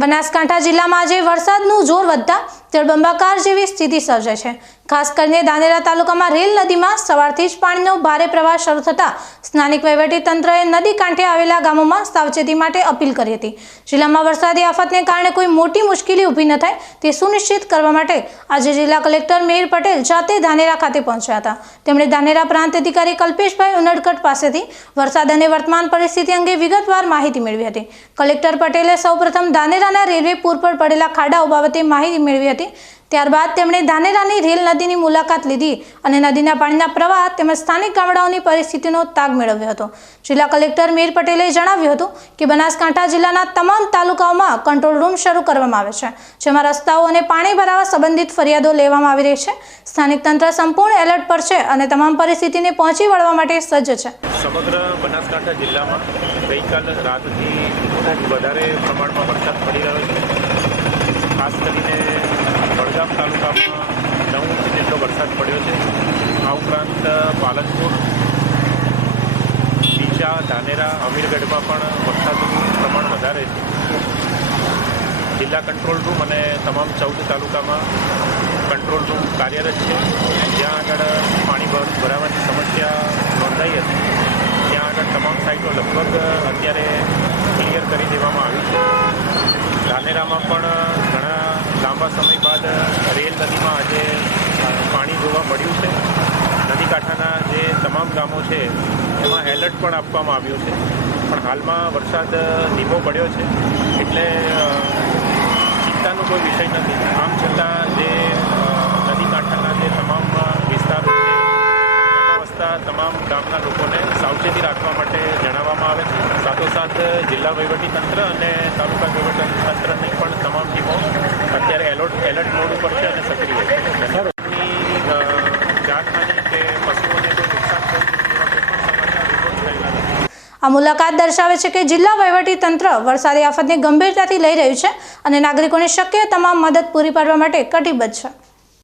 બનાસકાંઠા જિલ્લામાં આજે વરસાદનું જોર વધતા જળબંબાકાર જેવી સ્થિતિ સર્જાઈ છે। ખાસ કરીને ધાનેરા તાલુકામાં રેલ નદીમાં સવારથી જ પાણીનો ભારે પ્રવાહ શરૂ થતા સ્થાનિક વહીવટી તંત્રએ નદી કાંઠે આવેલા ગામોમાં સાવચેતી માટે અપીલ કરી હતી। જિલ્લામાં વરસાદી આફતને કારણે કોઈ મોટી મુશ્કેલી ઊભી ન થાય તે સુનિશ્ચિત કરવા માટે આજે જિલ્લા કલેક્ટર મેહર પટેલ જાતે ધાનેરા ખાતે પહોંચ્યા હતા। તેમણે ધાનેરા પ્રાંત અધિકારી કલ્પેશભાઈ ઉનડકટ પાસેથી વરસાદ અને વર્તમાન પરિસ્થિતિ અંગે વિગતવાર માહિતી મેળવી હતી। કલેક્ટર પટેલે સૌપ્રથમ ધાનેરાના રેલવે પુલ પર પડેલા ખાડાઓ બાબતે માહિતી મેળવી હતી। ત્યારબાદ તેમણે ધાનેરાની રેલ નદીની મુલાકાત લીધી અને નદીના પાણીના પ્રવાહ તેમજ સ્થાનિક ગામડાઓની પરિસ્થિતિનો તાગ મેળવ્યો હતો। જિલ્લા કલેક્ટર મેહર પટેલે જણાવ્યું હતું કે બનાસકાંઠા જિલ્લાના તમામ તાલુકાઓમાં કંટ્રોલ રૂમ શરૂ કરવામાં આવે છે, જેમાં રસ્તાઓ અને પાણી ભરાવા સંબંધિત ફરિયાદો લેવામાં આવી રહી છે। સ્થાનિક તંત્ર સંપૂર્ણ એલર્ટ પર છે અને તમામ પરિસ્થિતિને પહોંચી વળવા માટે સજ્જ છે। સમગ્ર બનાસકાંઠા જિલ્લામાં ગઈકાલ રાતથી વધારે પ્રમાણમાં વરસાદ પડી રહ્યો છે। ખાસ કરીને વડગામ તાલુકામાં 9 ઇંચ જેટલો વરસાદ પડ્યો છે। આ ઉપરાંત પાલનપુર, ડીસા, ધાનેરા, અમીરગઢમાં પણ વરસાદનું પ્રમાણ વધારે છે। જિલ્લા કંટ્રોલ રૂમ અને તમામ 14 તાલુકામાં કંટ્રોલ રૂમ કાર્યરત છે। જ્યાં આગળ પાણી ભરાવાની સમસ્યા નોંધાઈ હતી ત્યાં આગળ તમામ સાઇટો લગભગ અત્યારે ક્લિયર કરી દેવામાં આવી છે। ધાનેરામાં પણ ઘણા લાંબા સમય બાદ રેલ નદીમાં આજે પાણી જોવા મળ્યું છે। નદી કાંઠાના જે તમામ ગામો છે એમાં એલર્ટ પણ આપવામાં આવ્યું છે, પણ હાલમાં વરસાદ ધીમો પડ્યો છે એટલે ચિંતાનો કોઈ વિષય નથી। આમ છતાં જે નદી કાંઠાના જે તમામ વિસ્તારો છે તેમાં વસતા તમામ ગામના લોકોને સાવચેતી રાખવા માટે જણાવવામાં આવે છે। સાથોસાથ જિલ્લા વહીવટીતંત્ર અને તાલુકા વહીવટીતંત્રની પણ તમામ ટીમો અત્યારે એલર્ટ મોડ ઉપર છે અને સક્રિય છે। જાનહાની કે પશુઓને કોઈ નુકસાન થયું એવા કોઈ પણ સમાચાર રિપોર્ટ થયેલા નથી। આ મુલાકાત દર્શાવે છે કે જિલ્લા વહીવટી તંત્ર વરસાદી આફતને ગંભીરતાથી લઈ રહ્યું છે અને નાગરિકોને શક્ય તમામ મદદ પૂરી પાડવા માટે કટિબદ્ધ છે।